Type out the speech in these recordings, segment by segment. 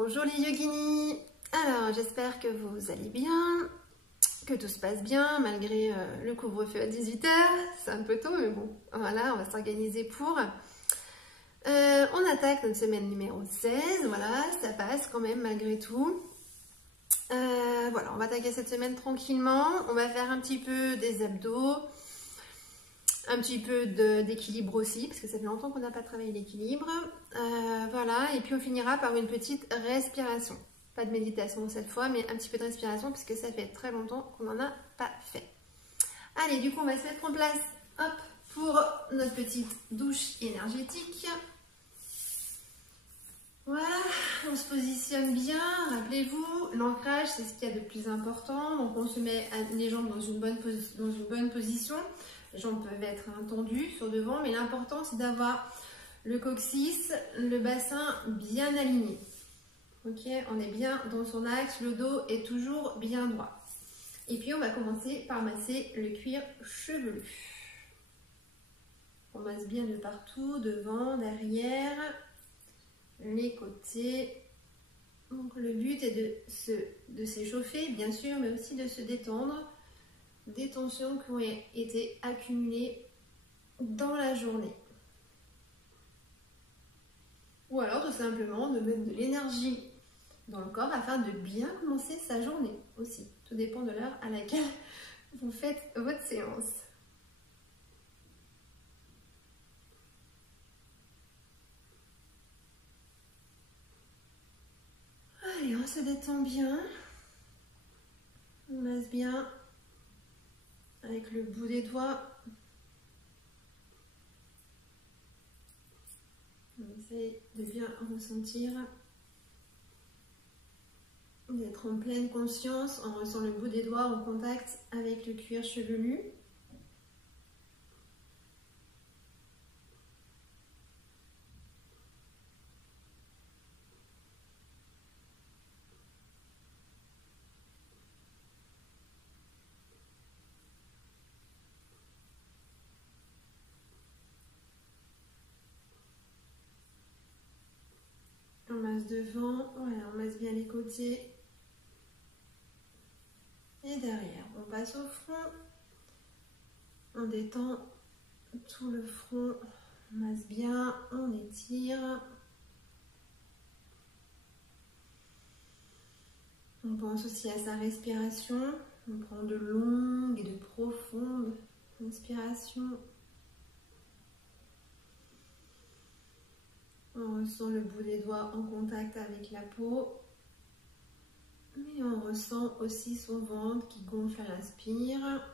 Bonjour les yoginis. Alors j'espère que vous allez bien, que tout se passe bien malgré le couvre-feu à 18 h. C'est un peu tôt mais bon, voilà, on va s'organiser pour. On attaque notre semaine numéro 16, voilà, ça passe quand même malgré tout. Voilà, on va attaquer cette semaine tranquillement, on va faire un petit peu des abdos, un petit peu d'équilibre aussi, parce que ça fait longtemps qu'on n'a pas travaillé l'équilibre. Voilà, et puis on finira par une petite respiration. Pas de méditation cette fois, mais un petit peu de respiration, puisque ça fait très longtemps qu'on n'en a pas fait. Allez, du coup, on va se mettre en place, hop, pour notre petite douche énergétique. Voilà, on se positionne bien, rappelez-vous, l'ancrage c'est ce qu'il y a de plus important, donc on se met les jambes dans une bonne position, les jambes peuvent être tendues sur devant, mais l'important c'est d'avoir le coccyx, le bassin bien aligné. Ok, on est bien dans son axe, le dos est toujours bien droit. Et puis on va commencer par masser le cuir chevelu. On masse bien de partout, devant, derrière, les côtés. Donc le but est de s'échauffer bien sûr, mais aussi de se détendre des tensions qui ont été accumulées dans la journée. Ou alors tout simplement de mettre de l'énergie dans le corps afin de bien commencer sa journée aussi. Tout dépend de l'heure à laquelle vous faites votre séance. Allez, on se détend bien. On masse bien avec le bout des doigts. On essaye de bien ressentir, d'être en pleine conscience. On ressent le bout des doigts en contact avec le cuir chevelu. On masse devant, voilà, on masse bien les côtés et derrière. On passe au front, on détend tout le front, on masse bien, on étire. On pense aussi à sa respiration, on prend de longues et de profondes inspirations. On ressent le bout des doigts en contact avec la peau. Mais on ressent aussi son ventre qui gonfle à l'inspire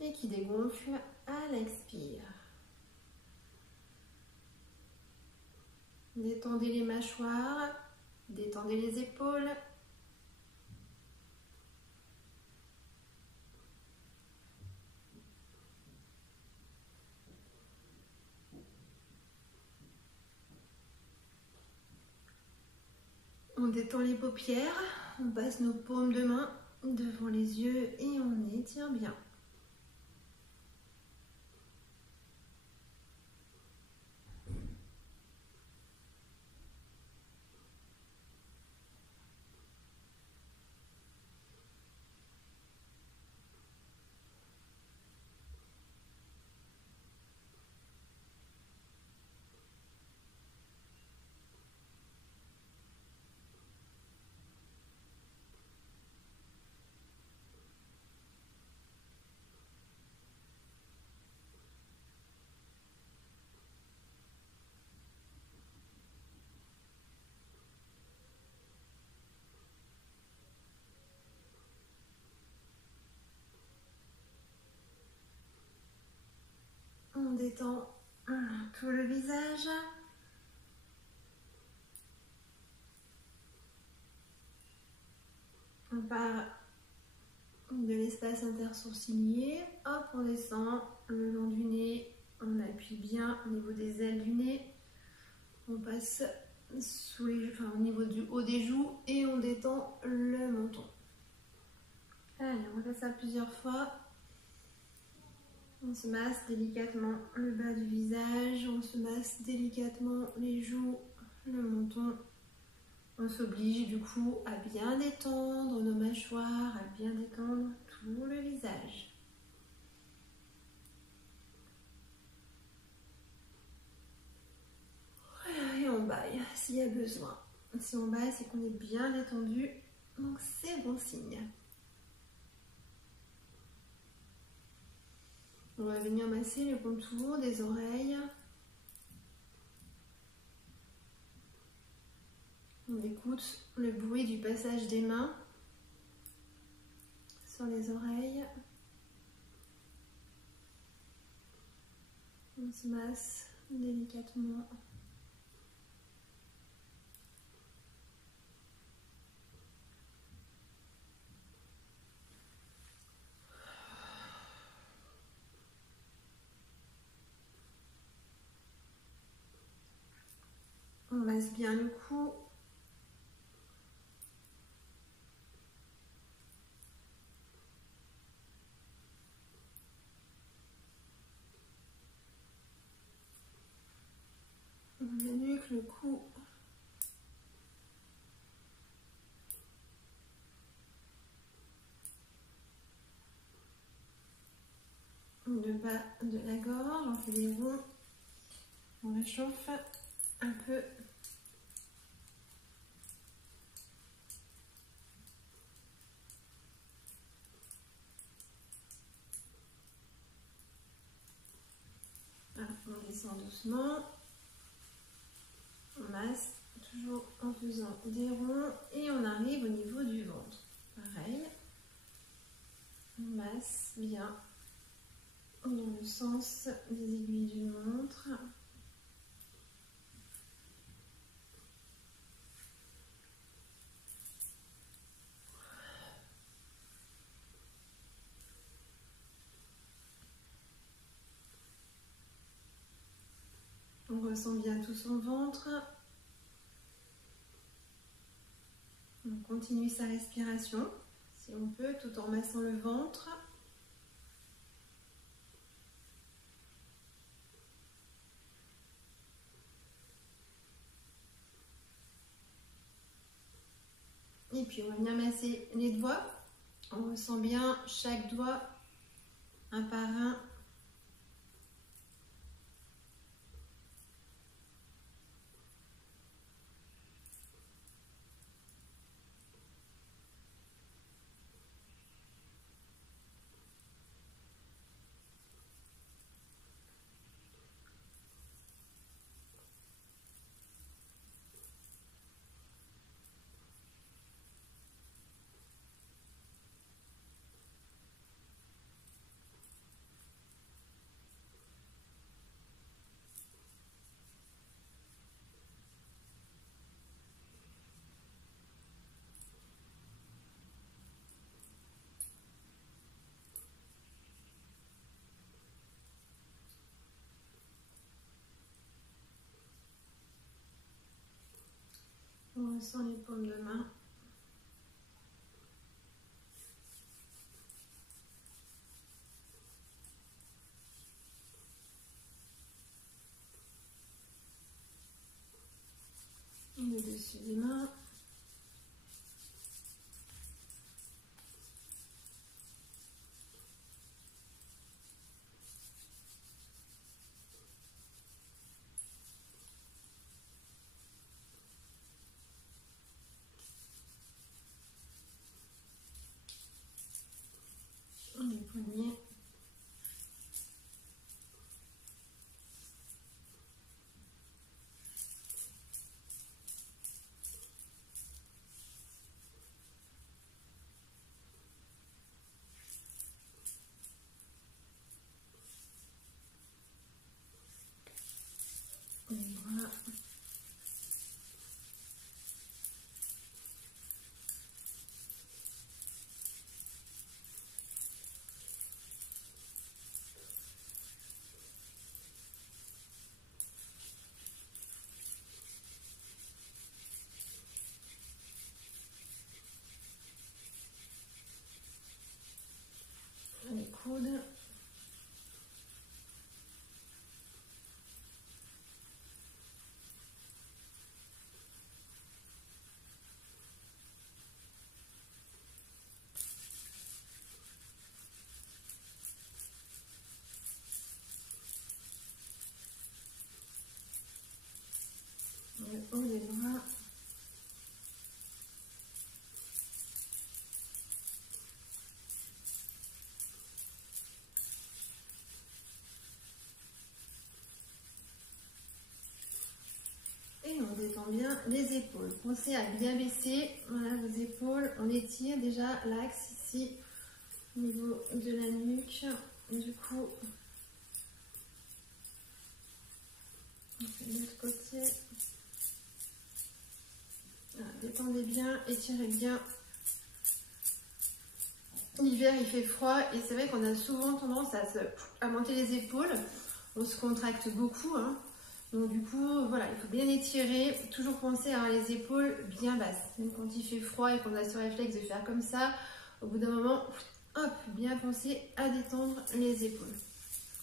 et qui dégonfle à l'expire. Détendez les mâchoires, détendez les épaules. On détend les paupières, on passe nos paumes de main devant les yeux et on étire bien. On détend tout le visage. On part de l'espace intersourcilier. Hop, on descend le long du nez. On appuie bien au niveau des ailes du nez. On passe sous les, au niveau du haut des joues et on détend le menton. Allez, on va faire ça plusieurs fois. On se masse délicatement le bas du visage, on se masse délicatement les joues, le menton. On s'oblige du coup à bien détendre nos mâchoires, à bien détendre tout le visage. Voilà, et on baille s'il y a besoin. Si on baille, c'est qu'on est bien détendu, donc c'est bon signe. On va venir masser le contour des oreilles. On écoute le bruit du passage des mains sur les oreilles. On se masse délicatement. On masse bien le cou. La nuque, le cou. Le bas de la gorge, on fait des ronds. On réchauffe un peu. Voilà, on descend doucement. On masse toujours en faisant des ronds et on arrive au niveau du ventre. Pareil. On masse bien dans le sens des aiguilles d'une montre. On ressent bien tout son ventre. On continue sa respiration, si on peut, tout en massant le ventre. Et puis on va venir masser les doigts. On ressent bien chaque doigt, un par un. On ressent les paumes de main. Le dessus des mains. Les poignets. le haut des bras. Et on détend bien les épaules. Pensez à bien baisser, voilà, vos épaules. On étire déjà l'axe ici, au niveau de la nuque. Du coup, on fait de l'autre côté. Voilà, détendez bien, étirez bien. L'hiver, il fait froid et c'est vrai qu'on a souvent tendance à monter les épaules. On se contracte beaucoup, hein. Donc du coup, voilà, il faut bien étirer. Toujours penser à avoir les épaules bien basses. Même quand il fait froid et qu'on a ce réflexe de faire comme ça, au bout d'un moment, hop, bien penser à détendre les épaules.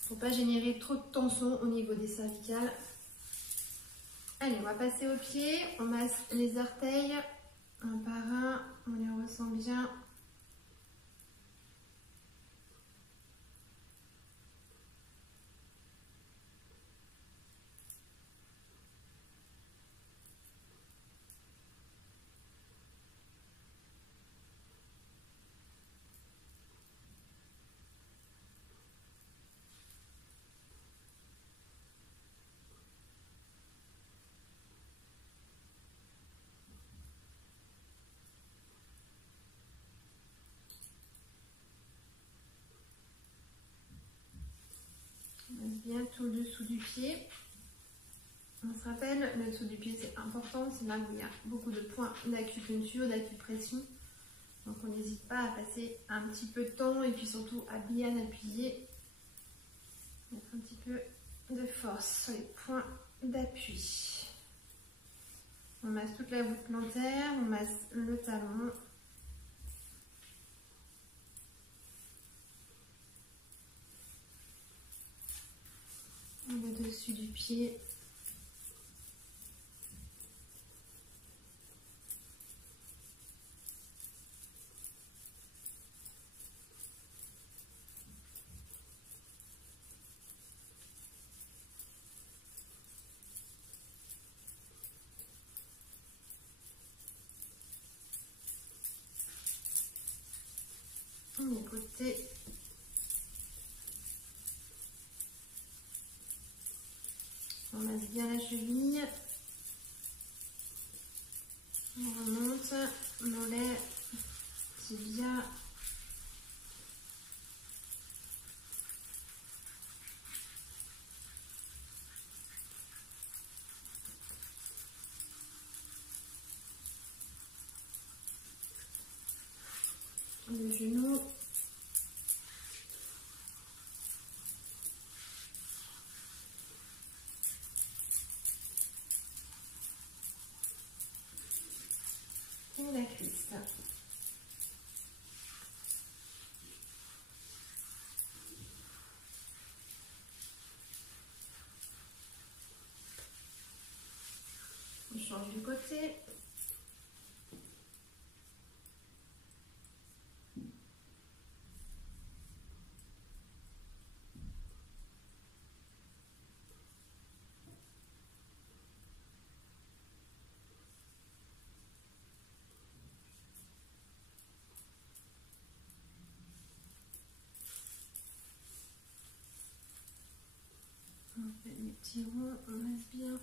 Pour pas générer trop de tension au niveau des cervicales. Allez, on va passer aux pieds. On masse les orteils un par un. On les ressent bien. Bien tout le dessous du pied. On se rappelle, le dessous du pied c'est important, c'est là où il y a beaucoup de points d'acupuncture, d'acupression. Donc on n'hésite pas à passer un petit peu de temps et puis surtout à bien appuyer. Mettre un petit peu de force sur les points d'appui. On masse toute la voûte plantaire, on masse le talon. Le dessus du pied. Les côtés. On masse bien la cheville. On remonte. Mollet. Tibia. Le genou. Et la cuisse. On change de côté. On fait des petits ronds, on masse bien.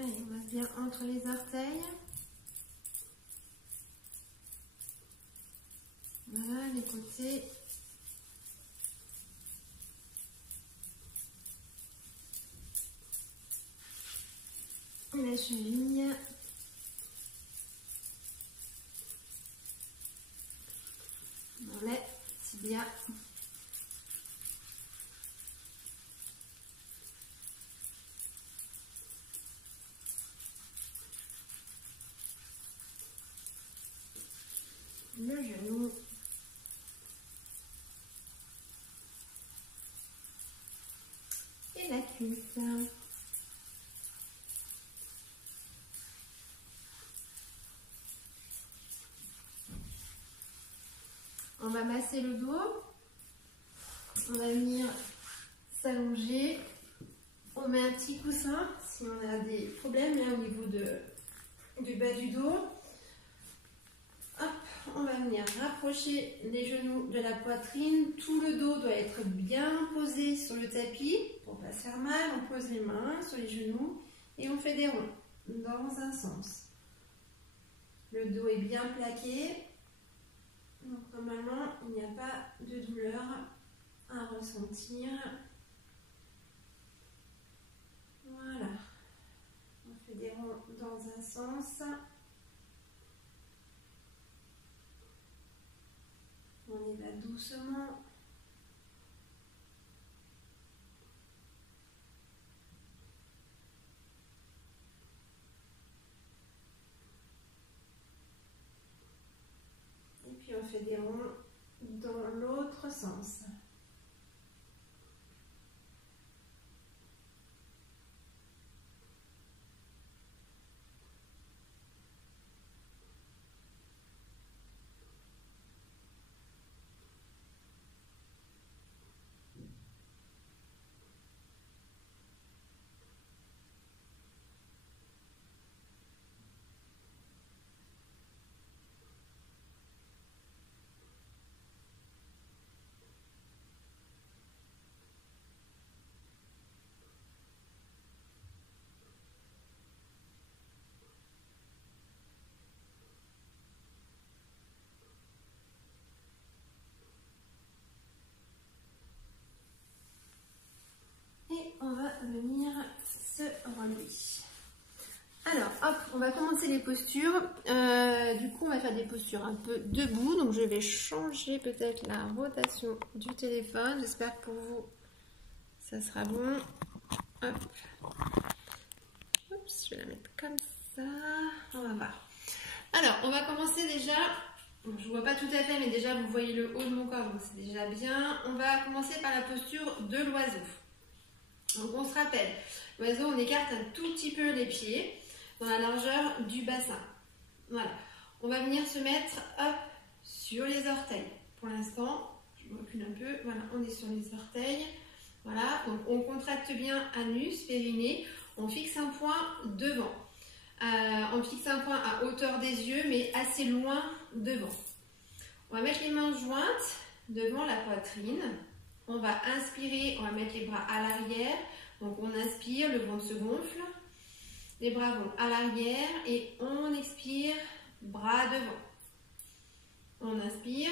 Allez, on masse bien entre les orteils. Voilà, les côtés. La cheville. tibia. Le genou. Et la cuisse. On va masser le dos. On va venir s'allonger. On met un petit coussin si on a des problèmes là au niveau du bas du dos. Hop, on va venir rapprocher les genoux de la poitrine. Tout le dos doit être bien posé sur le tapis. Pour ne pas se faire mal, on pose les mains sur les genoux et on fait des ronds dans un sens. Le dos est bien plaqué. Donc normalement, il n'y a pas de douleur à ressentir. Voilà. On fait des ronds dans un sens. On y va doucement. Et puis on fait des ronds dans l'autre sens. Et on va venir se relever. Alors, hop, on va commencer les postures. Du coup, on va faire des postures un peu debout. Donc, je vais changer peut-être la rotation du téléphone. J'espère que pour vous, ça sera bon. Hop. Oups, je vais la mettre comme ça. On va voir. Alors, on va commencer déjà. Je ne vois pas tout à fait, mais déjà, vous voyez le haut de mon corps, donc c'est déjà bien. On va commencer par la posture de l'oiseau. Donc, on se rappelle, l'oiseau, on écarte un tout petit peu les pieds dans la largeur du bassin. Voilà. On va venir se mettre, hop, sur les orteils. Pour l'instant, je me recule un peu. Voilà, on est sur les orteils. Voilà, donc on contracte bien anus, périnée. On fixe un point devant. On fixe un point à hauteur des yeux, mais assez loin devant. On va mettre les mains jointes devant la poitrine. On va inspirer, on va mettre les bras à l'arrière. Donc on inspire, le ventre se gonfle. Les bras vont à l'arrière et on expire, bras devant. On inspire,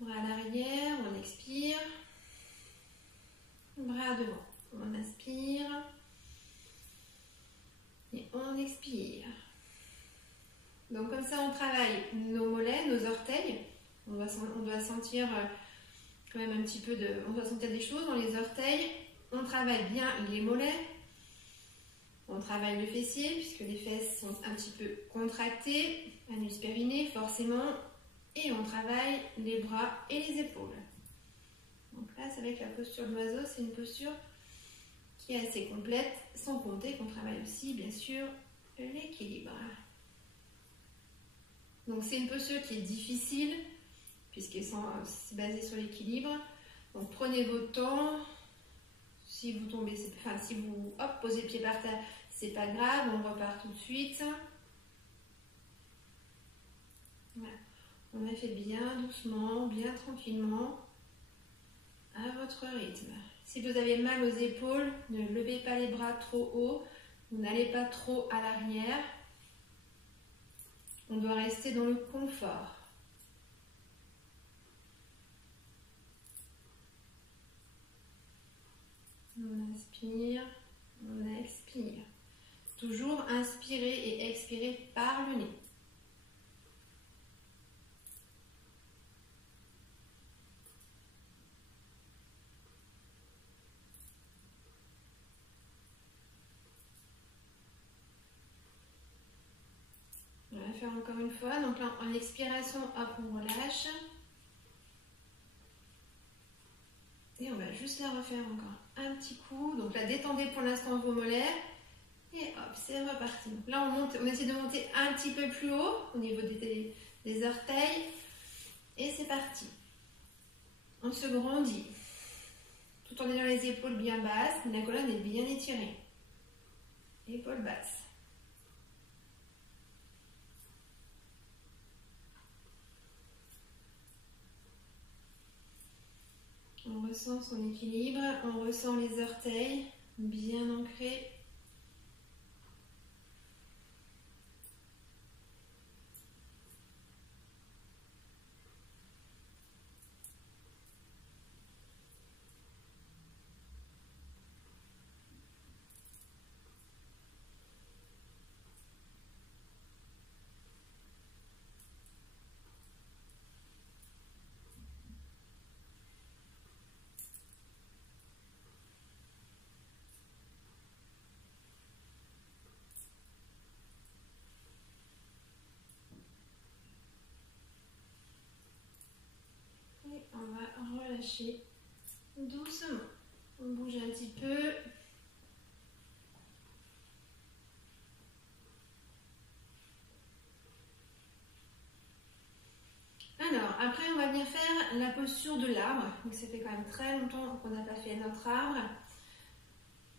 bras à l'arrière, on expire, bras devant. On inspire et on expire. Donc comme ça, on travaille nos mollets, nos orteils. On doit sentir quand même un petit peu on doit sentir des choses dans les orteils. On travaille bien les mollets. On travaille le fessier puisque les fesses sont un petit peu contractées, anus périnée forcément, et on travaille les bras et les épaules. Donc là, c'est avec la posture de l'oiseau, c'est une posture qui est assez complète, sans compter qu'on travaille aussi bien sûr l'équilibre. Donc c'est une posture qui est difficile puisqu'elle est basée sur l'équilibre. Donc prenez votre temps. Si vous tombez, si vous posez le pied par terre, c'est pas grave, on repart tout de suite. Voilà. On a fait bien doucement, bien tranquillement, à votre rythme. Si vous avez mal aux épaules, ne levez pas les bras trop haut, vous n'allez pas trop à l'arrière. On doit rester dans le confort. On inspire, on expire. Toujours inspirer et expirer par le nez. faire encore une fois. Donc là, en expiration, hop, on relâche. Et on va juste la refaire encore un petit coup. Donc là, détendez pour l'instant vos mollets. Et hop, c'est reparti. Donc là, on essaie de monter un petit peu plus haut au niveau des orteils. Et c'est parti. On se grandit. Tout en ayant les épaules bien basses, mais la colonne est bien étirée. Épaules basses. On ressent son équilibre, on ressent les orteils bien ancrés. Et on va relâcher doucement. On bouge un petit peu. Alors, après, on va venir faire la posture de l'arbre. Donc, ça fait quand même très longtemps qu'on n'a pas fait notre arbre.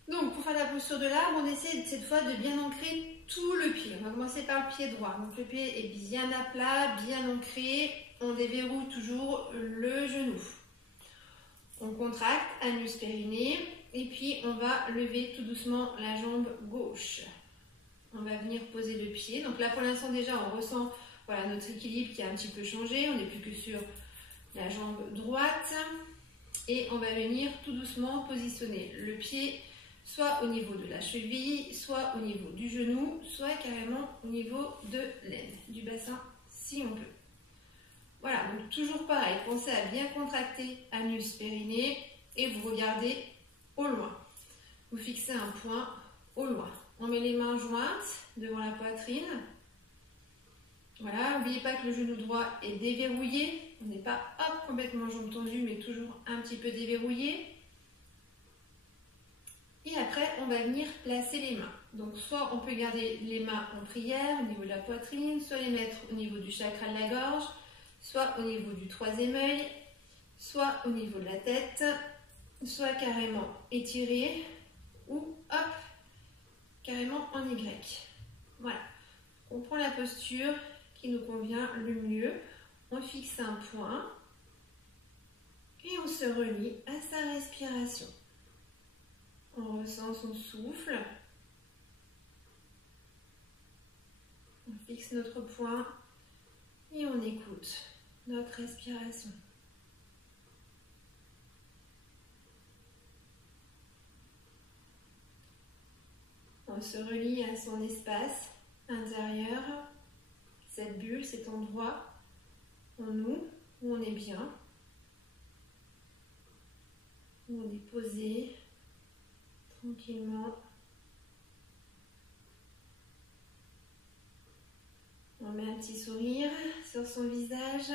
Donc, pour faire la posture de l'arbre, on essaie cette fois de bien ancrer tout le pied. On va commencer par le pied droit. Donc, le pied est bien à plat, bien ancré. On déverrouille toujours le genou. On contracte, anus périnée. Et puis, on va lever tout doucement la jambe gauche. On va venir poser le pied. Donc là, pour l'instant, déjà, on ressent voilà, notre équilibre qui a un petit peu changé. On n'est plus que sur la jambe droite. Et on va venir tout doucement positionner le pied soit au niveau de la cheville, soit au niveau du genou, soit carrément au niveau de l'aine, du bassin, si on peut. Voilà, donc toujours pareil. Pensez à bien contracter anus périnée et vous regardez au loin. Vous fixez un point au loin. On met les mains jointes devant la poitrine. Voilà, n'oubliez pas que le genou droit est déverrouillé. On n'est pas hop, complètement jambes tendues, mais toujours un petit peu déverrouillé. Et après, on va venir placer les mains. Donc, soit on peut garder les mains en prière au niveau de la poitrine, soit les mettre au niveau du chakra de la gorge, soit au niveau du troisième œil, soit au niveau de la tête, soit carrément étiré, ou hop, carrément en Y. Voilà. On prend la posture qui nous convient le mieux. On fixe un point et on se relie à sa respiration. On ressent son souffle. On fixe notre point et on écoute notre respiration. On se relie à son espace intérieur, cette bulle, cet endroit en nous où on est bien, où on est posé tranquillement. On met un petit sourire sur son visage.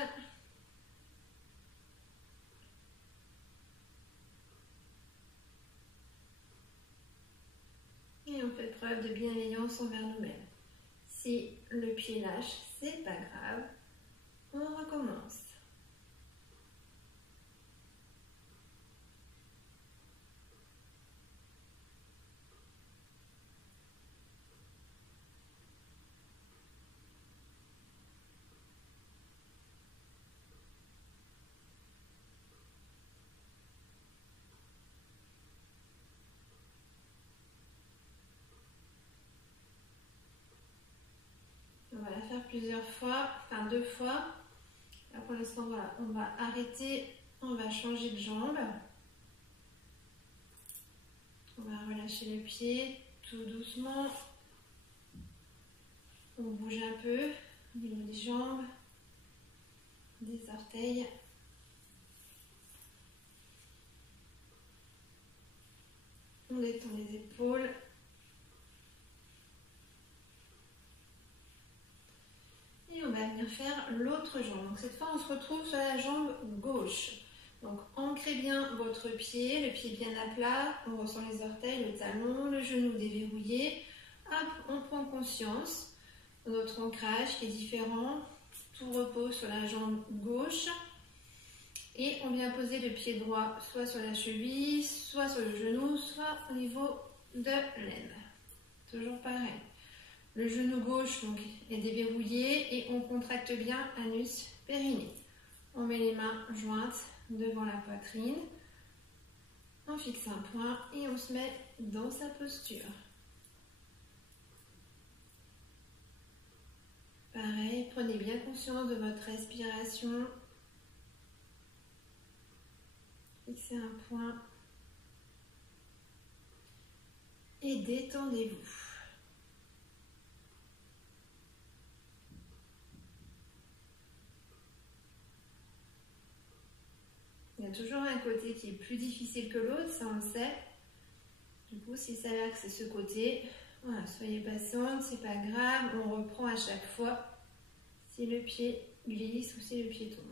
Et on fait preuve de bienveillance envers nous-mêmes. Si le pied lâche, c'est pas grave. On recommence. On va la faire plusieurs fois, enfin 2 fois. Là pour l'instant, voilà, on va arrêter, on va changer de jambe. On va relâcher le pied tout doucement. On bouge un peu au niveau des jambes, des orteils. On détend les épaules. venir faire l'autre jambe. Donc cette fois, on se retrouve sur la jambe gauche. Donc ancrez bien votre pied, le pied bien à plat, on ressent les orteils, le talon, le genou déverrouillé. Hop, on prend conscience de notre ancrage qui est différent. Tout repose sur la jambe gauche. Et on vient poser le pied droit soit sur la cheville, soit sur le genou, soit au niveau de l'aine. Toujours pareil. Le genou gauche donc, est déverrouillé et on contracte bien anus périnée. On met les mains jointes devant la poitrine. On fixe un point et on se met dans sa posture. Pareil, prenez bien conscience de votre respiration. Fixez un point et détendez-vous. Il y a toujours un côté qui est plus difficile que l'autre, ça on le sait. Du coup, s'il s'avère que c'est ce côté, voilà, soyez patiente, c'est pas grave, on reprend à chaque fois si le pied glisse ou si le pied tombe.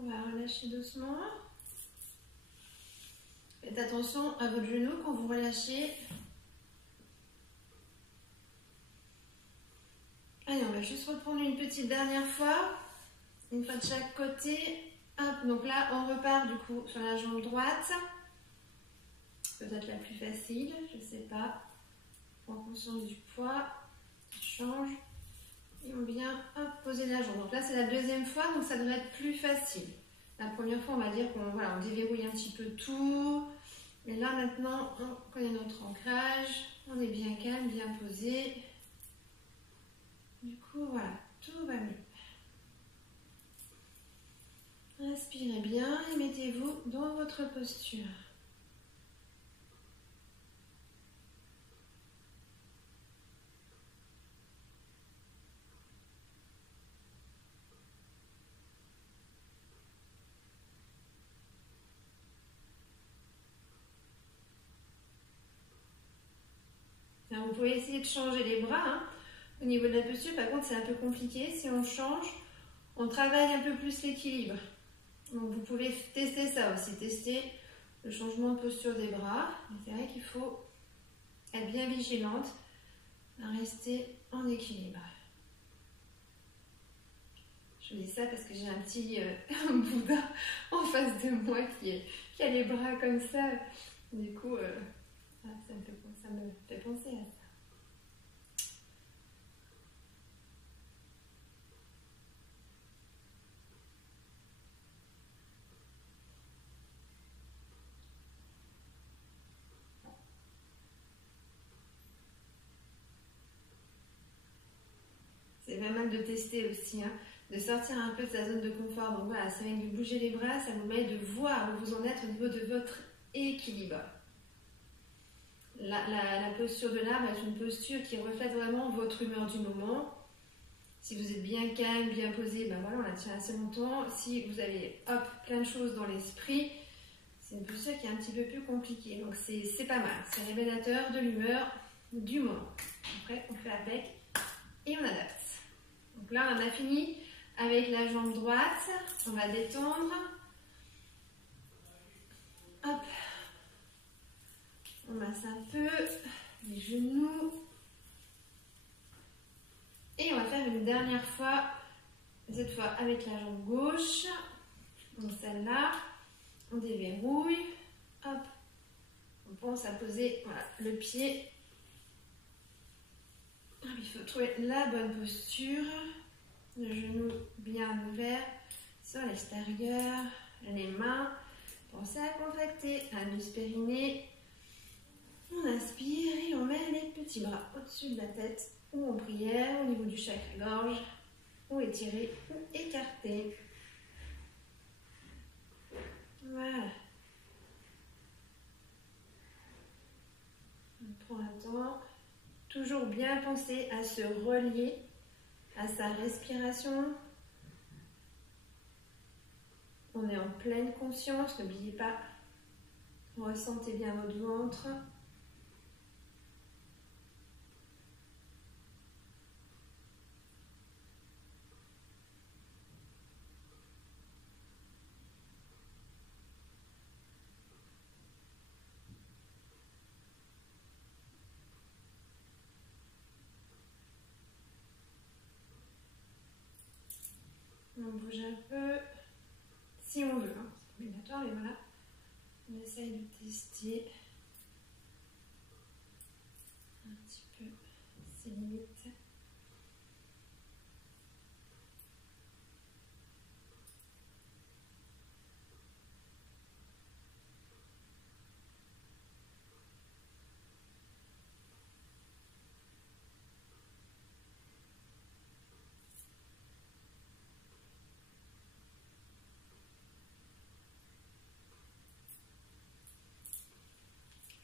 On va relâcher doucement. Faites attention à votre genou quand vous relâchez. Allez, on va juste reprendre une petite dernière fois. Une fois de chaque côté. Hop, donc là, on repart du coup sur la jambe droite. Peut-être la plus facile, je ne sais pas. On prend conscience du poids. On change. Et on vient hop, poser la jambe. Donc là, c'est la deuxième fois, donc ça devrait être plus facile. La première fois, on va dire qu'on voilà, on déverrouille un petit peu tout. Et là, maintenant, on connaît notre ancrage. On est bien calme, bien posé. Du coup, voilà, tout va mieux. Respirez bien et mettez-vous dans votre posture. Alors, vous pouvez essayer de changer les bras. Hein. Au niveau de la posture, par contre, c'est un peu compliqué. Si on change, on travaille un peu plus l'équilibre. Donc, vous pouvez tester ça aussi, tester le changement de posture des bras. C'est vrai qu'il faut être bien vigilante à rester en équilibre. Je vous dis ça parce que j'ai un petit Bouddha en face de moi qui a les bras comme ça. Du coup, ça me fait penser à ça. C'est pas mal de tester aussi, hein, de sortir un peu de sa zone de confort. Donc voilà, ça va de bouger les bras, ça vous met de voir où vous en êtes au niveau de votre équilibre. La posture de l'arbre est une posture qui reflète vraiment votre humeur du moment. Si vous êtes bien calme, bien posé, ben voilà, on la tient assez longtemps. Si vous avez hop, plein de choses dans l'esprit, c'est une posture qui est un petit peu plus compliquée. Donc c'est pas mal, c'est révélateur de l'humeur du moment. Après, on fait avec et on adapte. Donc là, on a fini avec la jambe droite. On va détendre. Hop. On masse un peu les genoux. Et on va faire une dernière fois, cette fois avec la jambe gauche. Donc celle-là, on déverrouille. Hop. On pense à poser voilà, le pied. Il faut trouver la bonne posture. Le genou bien ouvert sur l'extérieur. Les mains. Pensez à contracter l'anus périnée. On inspire et on met les petits bras au-dessus de la tête ou en prière au niveau du chakra-gorge, ou étiré ou écarté. Voilà. On prend un temps. Toujours bien penser à se relier à sa respiration. On est en pleine conscience, n'oubliez pas. Ressentez bien votre ventre. On bouge un peu, si on veut, hein. C'est obligatoire, mais voilà. On essaye de tester un petit peu ses limites.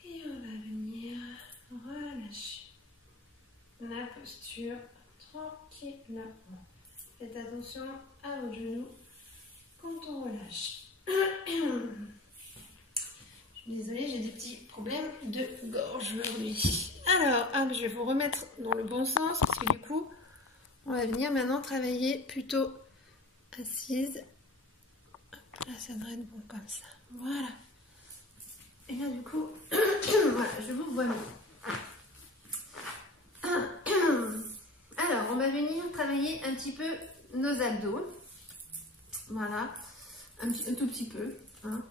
Et on va venir relâcher la posture tranquillement. Faites attention à vos genoux quand on relâche. Je suis désolée, j'ai des petits problèmes de gorge aujourd'hui. Alors, je vais vous remettre dans le bon sens parce que du coup, on va venir maintenant travailler plutôt assise. Hop, là, ça devrait être bon comme ça. Voilà. Et là, du coup, voilà, je vous vois mieux. Alors, on va venir travailler un petit peu nos abdos. Voilà, un tout petit peu. Hein.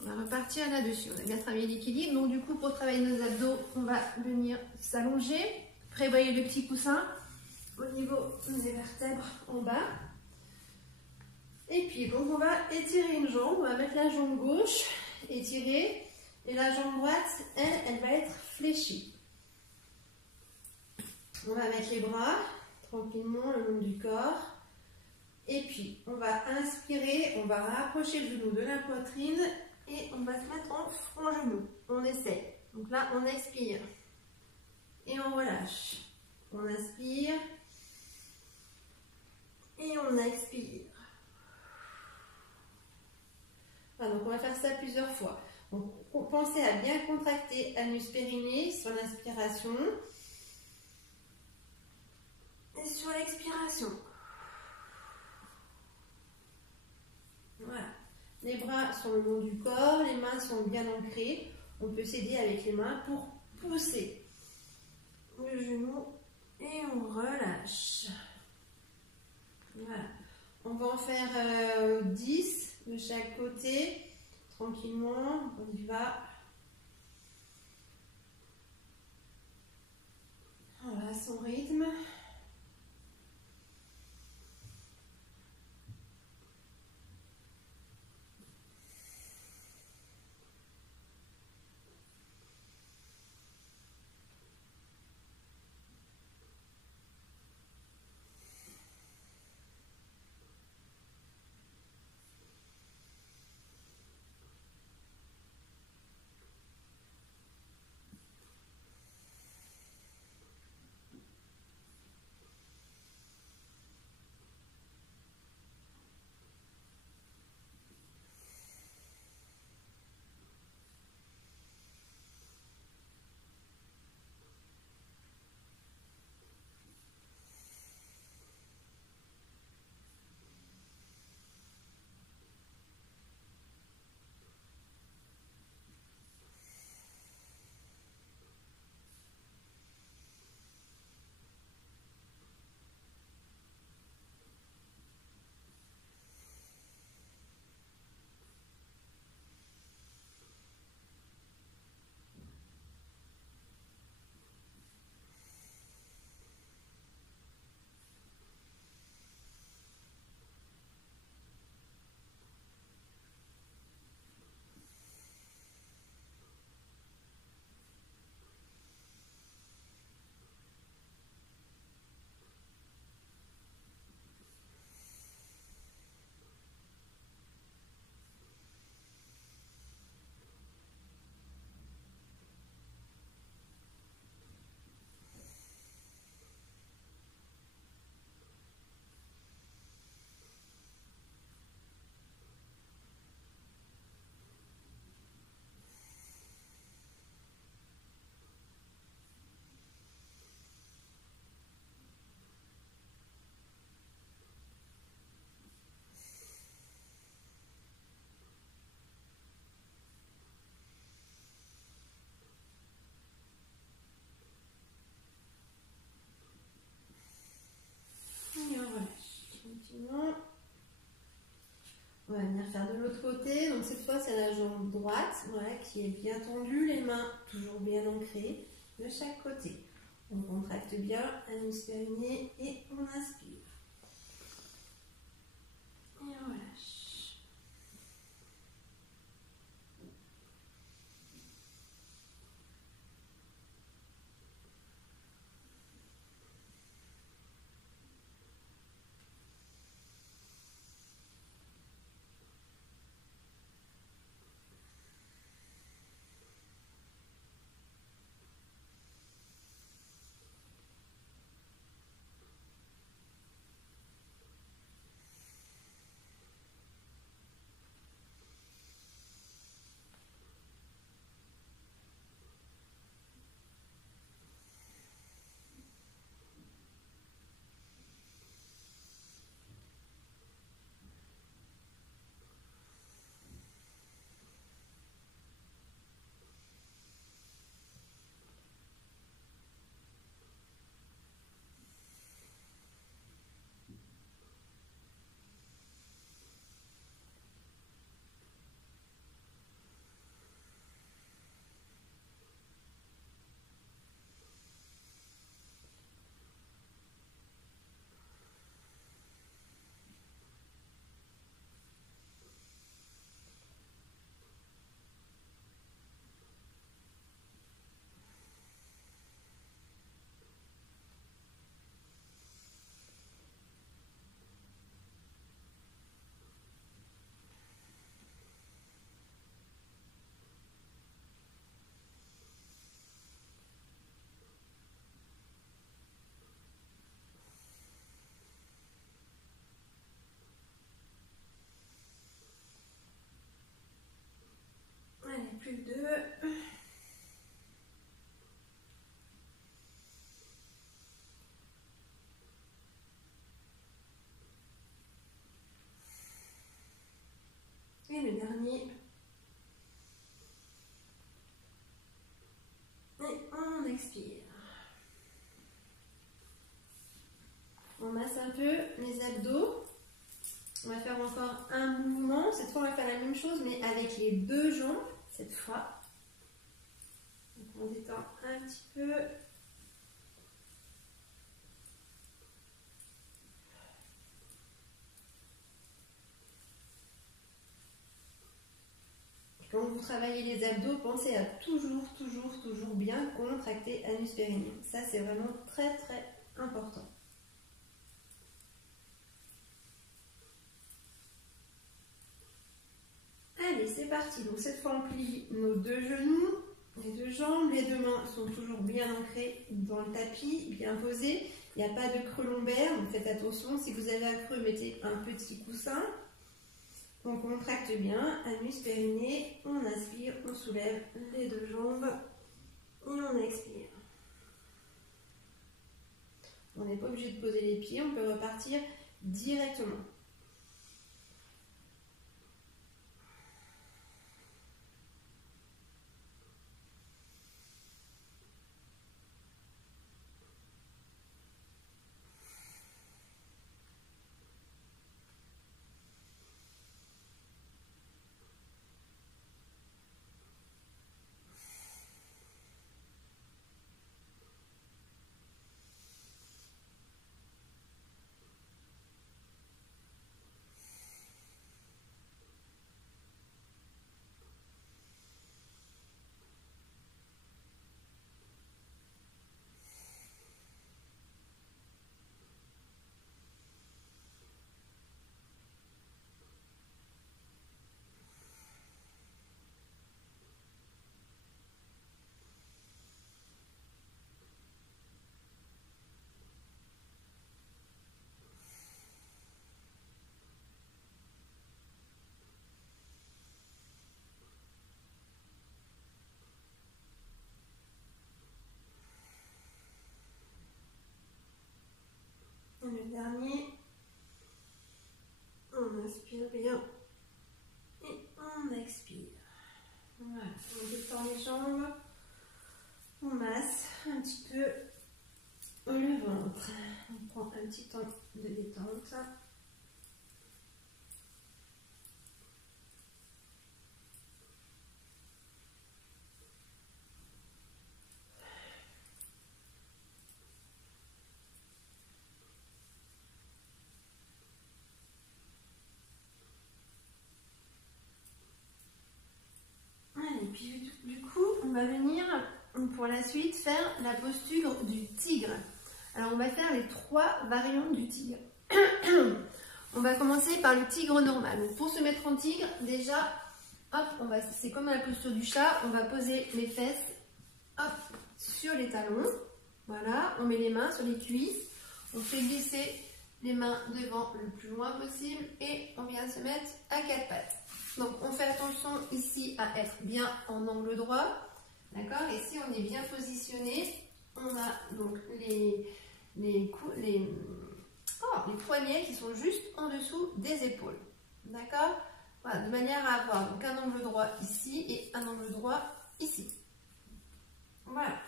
On va repartir là-dessus. On a bien travaillé l'équilibre. Donc, du coup, pour travailler nos abdos, on va venir s'allonger. Prévoyez le petit coussin au niveau des vertèbres en bas. Et puis, donc, on va étirer une jambe. On va mettre la jambe gauche, étirer. Et la jambe droite, elle va être fléchie. On va mettre les bras tranquillement le long du corps. Et puis, on va inspirer, on va rapprocher le genou de la poitrine et on va se mettre en front genou. On essaie. Donc là, on expire et on relâche. On inspire et on expire. Voilà, donc on va faire ça plusieurs fois. Donc, pensez à bien contracter anus périnée sur l'inspiration et sur l'expiration. Voilà. Les bras sont le long du corps, les mains sont bien ancrées. On peut s'aider avec les mains pour pousser le genou et on relâche. Voilà. On va en faire 10 de chaque côté. Tranquillement, on y va. Voilà, son rythme. l'autre côté, donc cette fois c'est la jambe droite, voilà, qui est bien tendue, les mains toujours bien ancrées de chaque côté. On contracte bien l'anus périnée et on inspire. Et on relâche. Allez, plus que 2. Et le dernier. Et on expire. On masse un peu les abdos. On va faire encore un mouvement. Cette fois, on va faire la même chose, mais avec les deux jambes, cette fois. Donc, on détend un petit peu. Quand vous travaillez les abdos, pensez à toujours bien contracter l'anus périnée. Ça, c'est vraiment très important. Allez, c'est parti. Donc cette fois, on plie nos deux genoux, les deux jambes. Les deux mains sont toujours bien ancrées dans le tapis, bien posées. Il n'y a pas de creux lombaire, donc faites attention. Si vous avez un creux, mettez un petit coussin. On contracte bien, anus périnée, on inspire, on soulève les deux jambes et on expire. On n'est pas obligé de poser les pieds, on peut repartir directement. Le dernier, on inspire bien et on expire. Voilà, on détend les jambes, on masse un petit peu le ventre. On prend un petit temps de détente. puis du coup, on va venir pour la suite faire la posture du tigre. Alors, on va faire les 3 variantes du tigre. On va commencer par le tigre normal. Donc, pour se mettre en tigre, déjà, hop, c'est comme la posture du chat, on va poser les fesses, hop, sur les talons. Voilà, on met les mains sur les cuisses, on fait glisser les mains devant le plus loin possible et on vient se mettre à 4 pattes. Donc, on fait attention ici à être bien en angle droit, d'accord? Et si on est bien positionné, on a donc les poignets qui sont juste en dessous des épaules, d'accord? Voilà, de manière à avoir donc un angle droit ici et un angle droit ici. Voilà.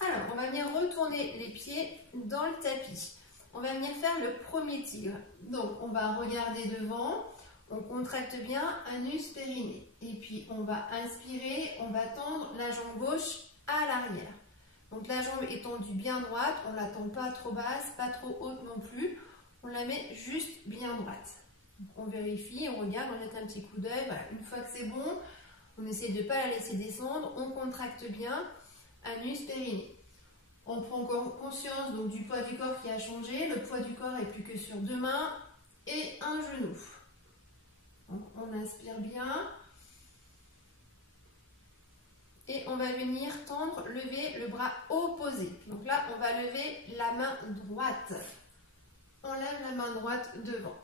Alors, on va venir retourner les pieds dans le tapis. On va venir faire le premier tigre. Donc, on va regarder devant, on contracte bien anus périnée. Et puis, on va inspirer, on va tendre la jambe gauche à l'arrière. Donc, la jambe est tendue bien droite, on ne la tend pas trop basse, pas trop haute non plus. On la met juste bien droite. Donc, on vérifie, on regarde, on jette un petit coup d'œil. Voilà. Une fois que c'est bon, on essaie de ne pas la laisser descendre, on contracte bien anus périnée. On prend encore conscience donc, du poids du corps qui a changé. Le poids du corps est plus que sur 2 mains et un genou. Donc, on inspire bien. Et on va venir tendre, lever le bras opposé. Donc là, on va lever la main droite. On lève la main droite devant.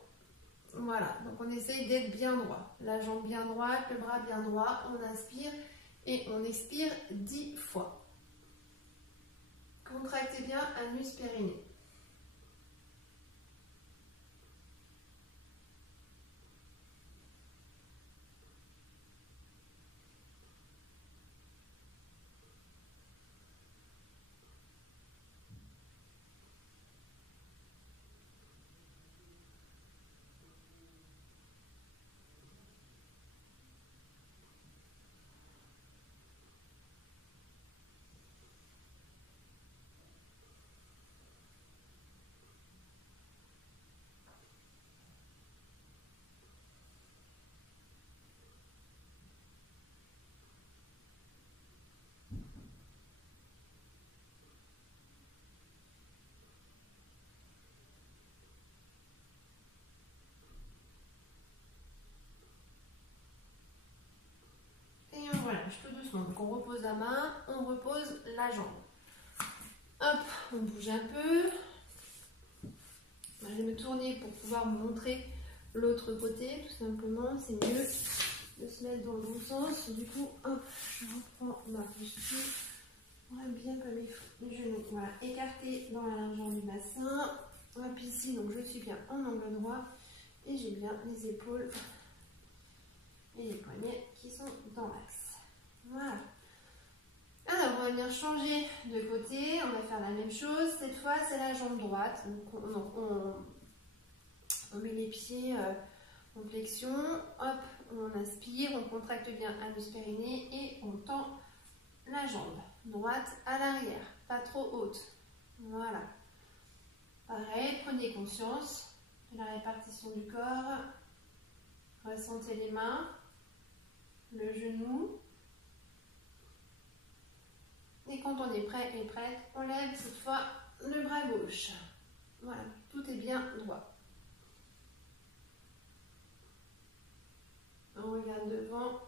Voilà, donc on essaye d'être bien droit. La jambe bien droite, le bras bien droit. On inspire et on expire 10 fois. Contractez bien anus périnée. Voilà, tout doucement. Donc on repose la main, on repose la jambe. Hop, on bouge un peu. Je vais me tourner pour pouvoir vous montrer l'autre côté, tout simplement. C'est mieux de se mettre dans le bon sens. Du coup, hop, je reprends ma posture. Voilà, bien comme il faut. Les genoux, voilà, écartés dans la largeur du bassin. Hop, ici, donc je suis bien en angle droit. Et j'ai bien les épaules et les poignets qui sont dans l'axe. Voilà. Alors, on va venir changer de côté. On va faire la même chose. Cette fois, c'est la jambe droite. Donc, on met les pieds en flexion. Hop, on inspire. On contracte bien anus périnée et on tend la jambe droite à l'arrière. Pas trop haute. Voilà. Pareil, prenez conscience de la répartition du corps. Ressentez les mains, le genou. Et quand on est prêt et prête, on lève cette fois le bras gauche. Voilà, tout est bien droit. On regarde devant.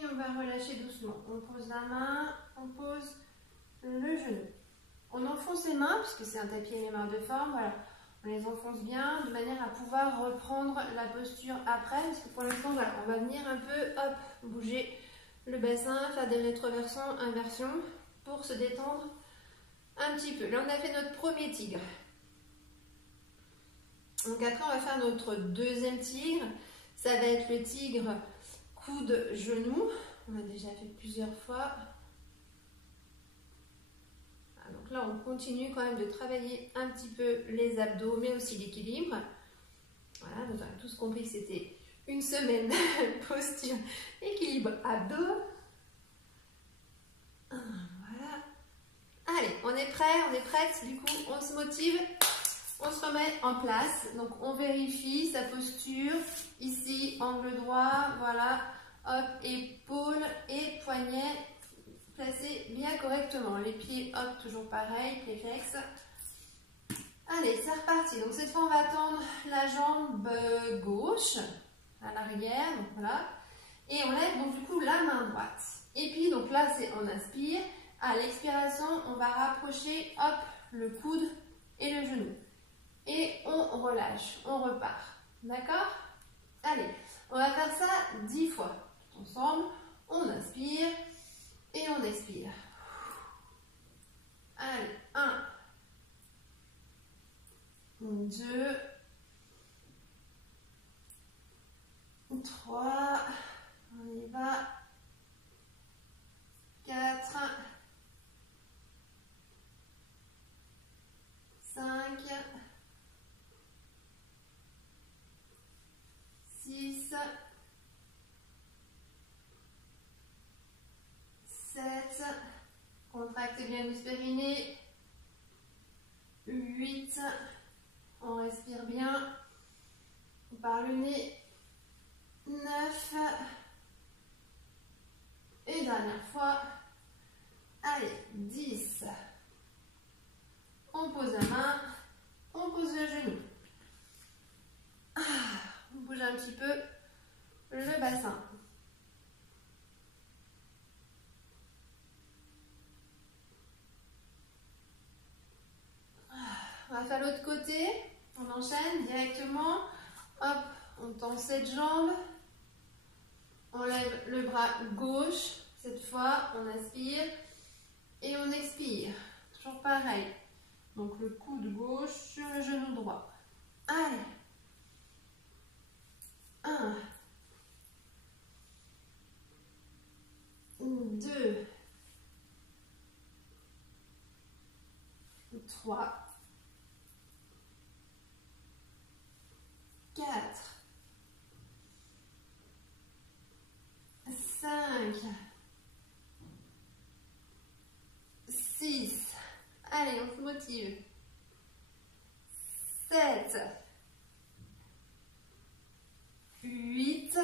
Et on va relâcher doucement. On pose la main, on pose le genou. On enfonce les mains, puisque c'est un tapis à mémoire de forme. Voilà. On les enfonce bien de manière à pouvoir reprendre la posture après. Parce que pour l'instant, voilà, on va venir un peu, hop, bouger le bassin, faire des rétroversions, inversions pour se détendre un petit peu. Là, on a fait notre premier tigre. Donc après, on va faire notre deuxième tigre. Ça va être le tigre coude, genou. On a déjà fait plusieurs fois. Donc là, on continue quand même de travailler un petit peu les abdos, mais aussi l'équilibre. Voilà, vous avez tous compris que c'était une semaine posture, équilibre, abdos. Voilà. Allez, on est prêt, on est prête. Du coup, on se motive, on se remet en place. Donc, on vérifie sa posture. Ici, angle droit, voilà. Hop, épaule et poignet placés bien correctement. Les pieds, hop, toujours pareil, pieds flexes. Allez, c'est reparti. Donc, cette fois, on va tendre la jambe gauche à l'arrière. Donc, voilà. Et on lève donc du coup la main droite. Et puis, donc là, c'est on inspire. À l'expiration, on va rapprocher, hop, le coude et le genou. Et on relâche, on repart. D'accord? Allez, on va faire ça 10 fois. Tout ensemble, on inspire et on expire. Allez, 1, 2, 3, on y va, 4, 5, 6, 7, contractez bien le périnée, 8, on respire bien par le nez, 9, et dernière fois, allez, 10, on pose la main, on pose le genou, on bouge un petit peu le bassin. On va faire l'autre côté, on enchaîne directement, hop, on tend cette jambe, on lève le bras gauche, cette fois on inspire et on expire, toujours pareil, donc le coude gauche sur le genou droit. Allez, 1, 2, 3, 4, 5, 6, allez, on se motive, 7, 8,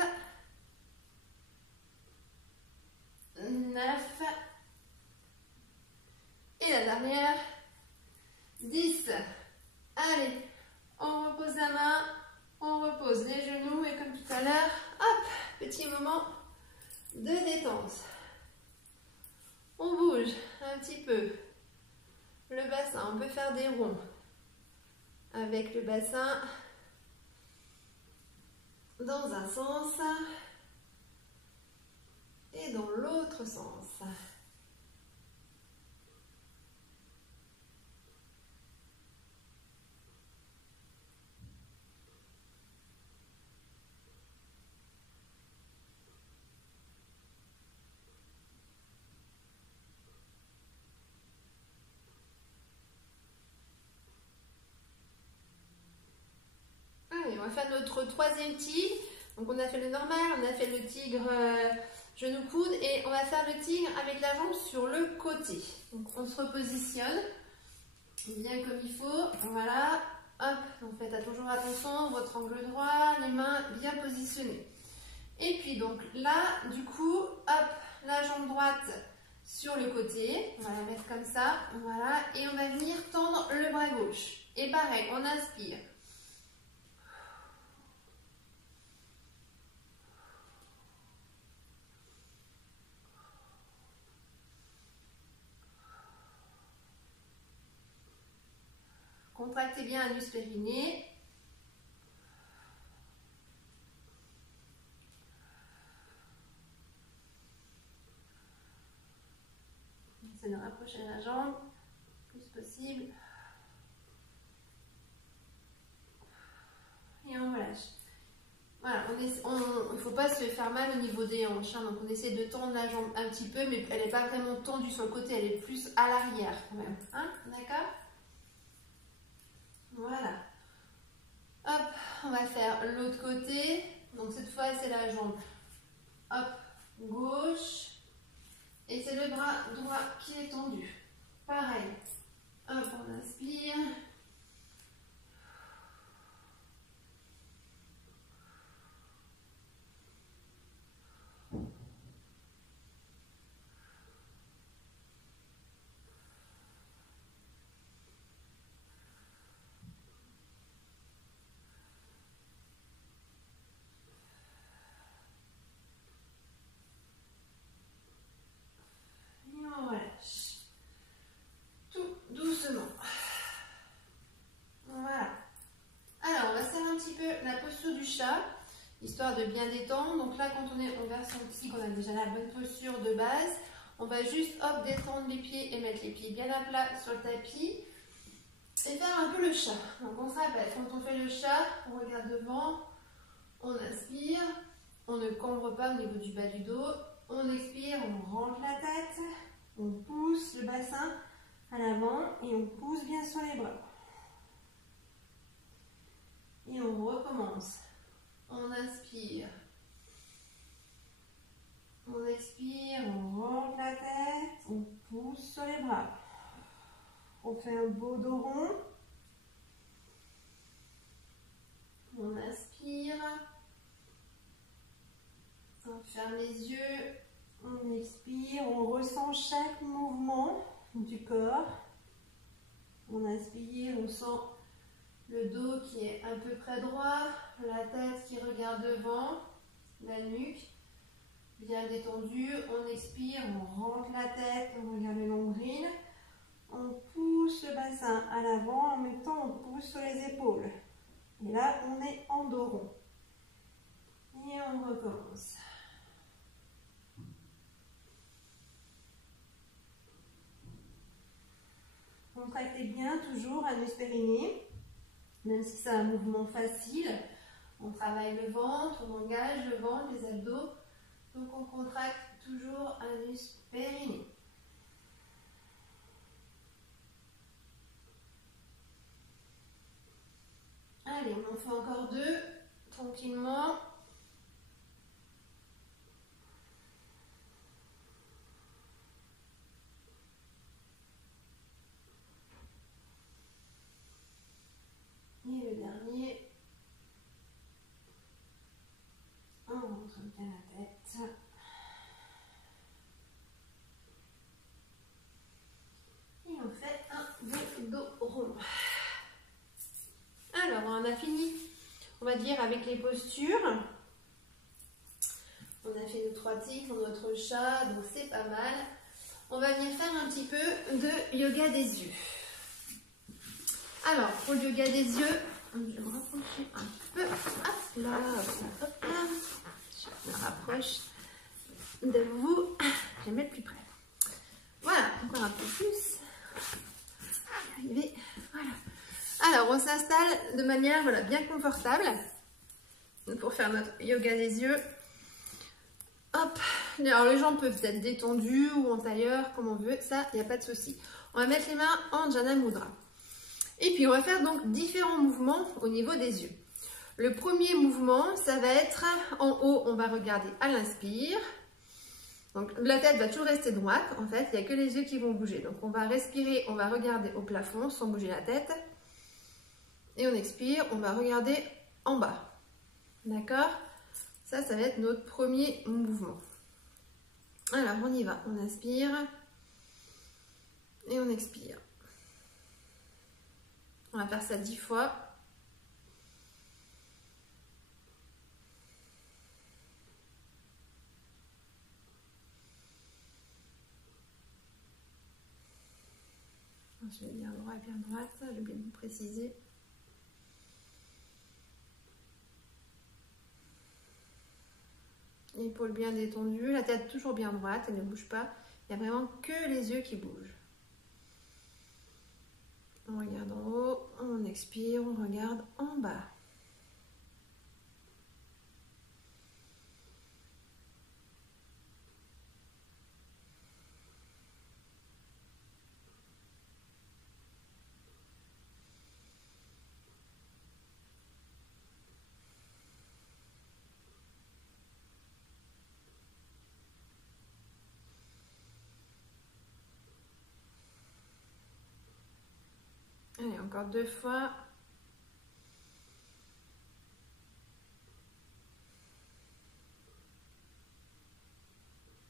9, et la dernière, 10. Allez, on repose la main, on repose les genoux et comme tout à l'heure, hop, petit moment de détente. On bouge un petit peu le bassin, on peut faire des ronds avec le bassin dans un sens et dans l'autre sens. Allez, on va faire notre troisième tigre. Donc on a fait le normal, on a fait le tigre genou-coude et on va faire le tigre avec la jambe sur le côté. Donc on se repositionne bien comme il faut. Voilà, hop, donc faites toujours attention, votre angle droit, les mains bien positionnées. Et puis donc là, du coup, hop, la jambe droite sur le côté, on va la mettre comme ça, voilà, et on va venir tendre le bras gauche. Et pareil, on inspire. contractez bien l'anus périnée. Essayez de rapprocher la jambe le plus possible. Et on relâche. Voilà, il ne faut pas se faire mal au niveau des hanches, hein, donc on essaie de tendre la jambe un petit peu, mais elle n'est pas vraiment tendue sur le côté, elle est plus à l'arrière quand même. Hein, d'accord? Voilà. Hop, on va faire l'autre côté. Donc cette fois, c'est la jambe. Hop, gauche. Et c'est le bras droit qui est tendu. Pareil. Hop, on inspire. Histoire de bien détendre. Donc là, quand on est en version psy, on a déjà la bonne posture de base, on va juste hop détendre les pieds et mettre les pieds bien à plat sur le tapis et faire un peu le chat. Donc on se rappelle, quand on fait le chat, on regarde devant, on inspire, on ne cambre pas au niveau du bas du dos, on expire, on rentre la tête, on pousse le bassin à l'avant et on pousse bien sur les bras. Et on recommence. On inspire, on expire, on rentre la tête, on pousse sur les bras. On fait un beau dos rond. On inspire, on ferme les yeux, on expire, on ressent chaque mouvement du corps. On inspire, on sent le dos qui est à peu près droit, la tête qui regarde devant, la nuque bien détendue. On expire, on rentre la tête, on regarde le nombril. On pousse le bassin à l'avant, en même temps on pousse sur les épaules. Et là, on est en dos rond. Et on recommence. Contractez bien toujours anus périnée. Même si c'est un mouvement facile, on travaille le ventre, on engage le ventre, les abdos. Donc on contracte toujours anus périnée. Allez, on en fait encore deux, tranquillement. Et le dernier. On rentre bien la tête. Et on fait un beau dos rond. Alors, on a fini, on va dire, avec les postures. On a fait nos 3 tigres, notre chat, donc c'est pas mal. On va venir faire un petit peu de yoga des yeux. Alors, pour le yoga des yeux, je vais me rapprocher un peu. Hop là, hop là. Je me rapproche de vous. Je vais mettre plus près. Voilà, encore un peu plus. Arriver. Voilà. Alors, on s'installe de manière voilà, bien confortable pour faire notre yoga des yeux. Hop. Alors, les jambes peuvent être détendues ou en tailleur, comme on veut. Ça, il n'y a pas de souci. On va mettre les mains en Jana Mudra. Et puis, on va faire donc différents mouvements au niveau des yeux. Le premier mouvement, ça va être en haut, on va regarder à l'inspire. Donc, la tête va toujours rester droite. En fait, il n'y a que les yeux qui vont bouger. Donc, on va respirer, on va regarder au plafond sans bouger la tête. Et on expire, on va regarder en bas. D'accord? Ça va être notre premier mouvement. Alors, on y va. On inspire et on expire. On va faire ça 10 fois. Ensuite, bien droit, bien droite, j'ai oublié de vous préciser. Épaules bien détendues, la tête toujours bien droite, elle ne bouge pas. Il n'y a vraiment que les yeux qui bougent. On regarde en haut, on expire, on regarde en bas. Allez, encore 2 fois.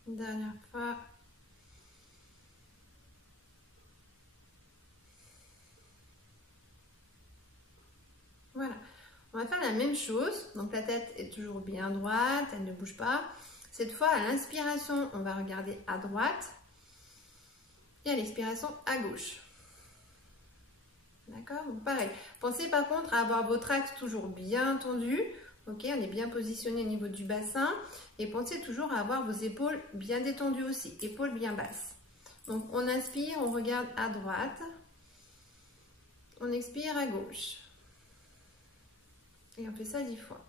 Une dernière fois. Voilà. On va faire la même chose. Donc la tête est toujours bien droite, elle ne bouge pas. Cette fois, à l'inspiration, on va regarder à droite. Et à l'expiration, à gauche. D'accord? Donc pareil. Pensez par contre à avoir votre axe toujours bien tendu. Ok, on est bien positionné au niveau du bassin. Et pensez toujours à avoir vos épaules bien détendues aussi. Épaules bien basses. Donc on inspire, on regarde à droite. On expire à gauche. Et on fait ça 10 fois.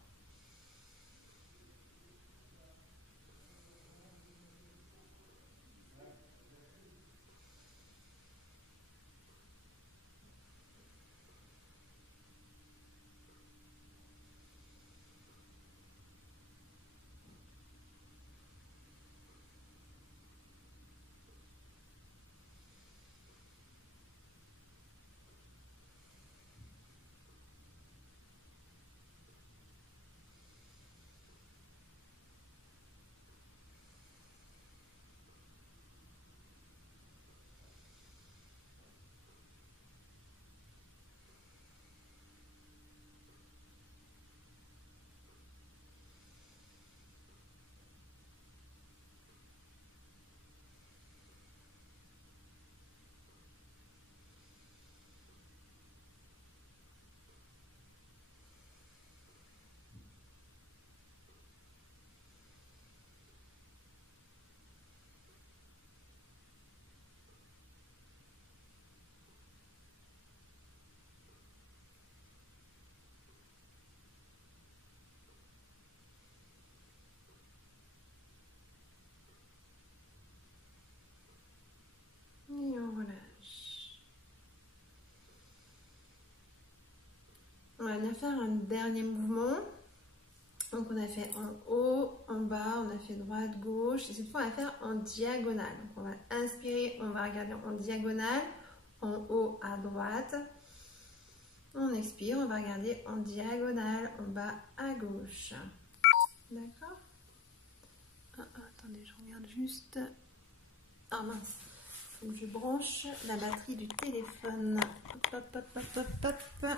Et on relâche. On va bien faire un dernier mouvement. Donc on a fait en haut, en bas, on a fait droite, gauche. Et cette fois on va faire en diagonale. Donc on va inspirer, on va regarder en diagonale, en haut à droite. On expire, on va regarder en diagonale, en bas à gauche. D'accord? Attendez, je regarde juste. Ah mince, faut que je branche la batterie du téléphone. Hop, hop, hop, hop, hop, hop.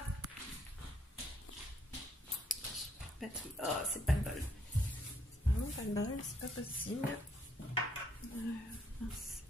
Batterie. Oh, c'est pas le bol. C'est vraiment pas le bol, c'est pas possible. Mince.